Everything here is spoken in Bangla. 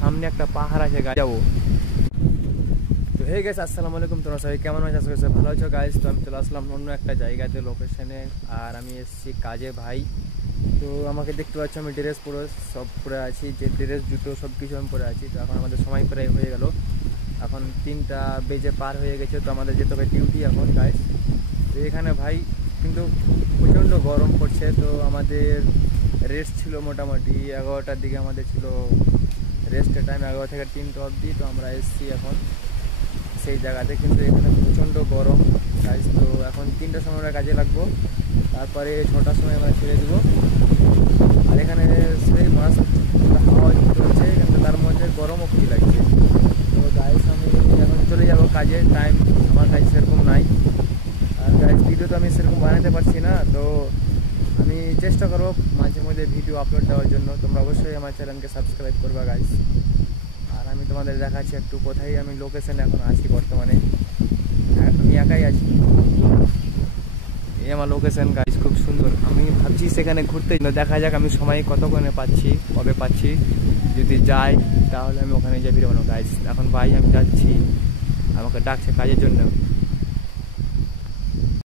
সামনে একটা পাহাড় আছে যাবো। তো হে গাইস, আসসালামু আলাইকুম। তোমরা সবাই কেমন আছো? আশা করি ভালো আছো গাইস। তো আমি চলে আসলাম অন্য একটা জায়গাতে, লোকেশনে, আর আমি এসেছি কাজে ভাই। তো আমাকে দেখতে পাচ্ছ, আমি ড্রেস পুরো সব পরে আছি, যে ড্রেস জুতো সব কিছু আমি পরে আছি। তো এখন আমাদের সময় প্রায় হয়ে গেল, এখন 3টা বেজে পার হয়ে গেছে। তো আমাদের যেতে হবে ডিউটি এখন গাইস। তো এখানে ভাই কিন্তু প্রচণ্ড গরম পড়ছে। তো আমাদের রেস্ট ছিল মোটামুটি 11টার দিকে, আমাদের ছিল রেস্টের টাইম 11 থেকে 3টা অবধি। তো আমরা এসেছি এখন সেই জায়গাতে, কিন্তু এখানে প্রচণ্ড গরম গাইস। তো এখন 3টার সময় আমরা কাজে লাগবো, তারপরে 6টার সময় আমরা ছেড়ে দেবো। আর এখানে সেই মাছ হাওয়া চলছে, কিন্তু তার মধ্যে গরমও খুবই লাগছে। তো গাইস আমি এখন চলে যাব কাজে, টাইম আমার কাছে সেরকম নাই। আর গাইস ভিডিও তো আমি সেরকম বানাতে পারছি না, তো আমি চেষ্টা করবো মাঝে মধ্যে ভিডিও আপলোড দেওয়ার জন্য। তোমরা অবশ্যই আমার চ্যানেলকে সাবস্ক্রাইব করবা গাইস। আর আমি তোমাদের দেখাচ্ছি একটু কোথায় আমি লোকেশনে এখন আছি বর্তমানে। আমি একাই আছি, এই আমার লোকেশন গাইস, খুব সুন্দর। আমি ভাবছি সেখানে ঘুরতে, দেখা যাক আমি সময় কতক্ষণে পাচ্ছি, কবে পাচ্ছি। যদি যাই তাহলে আমি ওখানে যাই ভিডিও বানাবো গাইস। এখন ভাই আমি যাচ্ছি, আমাকে ডাকছে কাজের জন্য।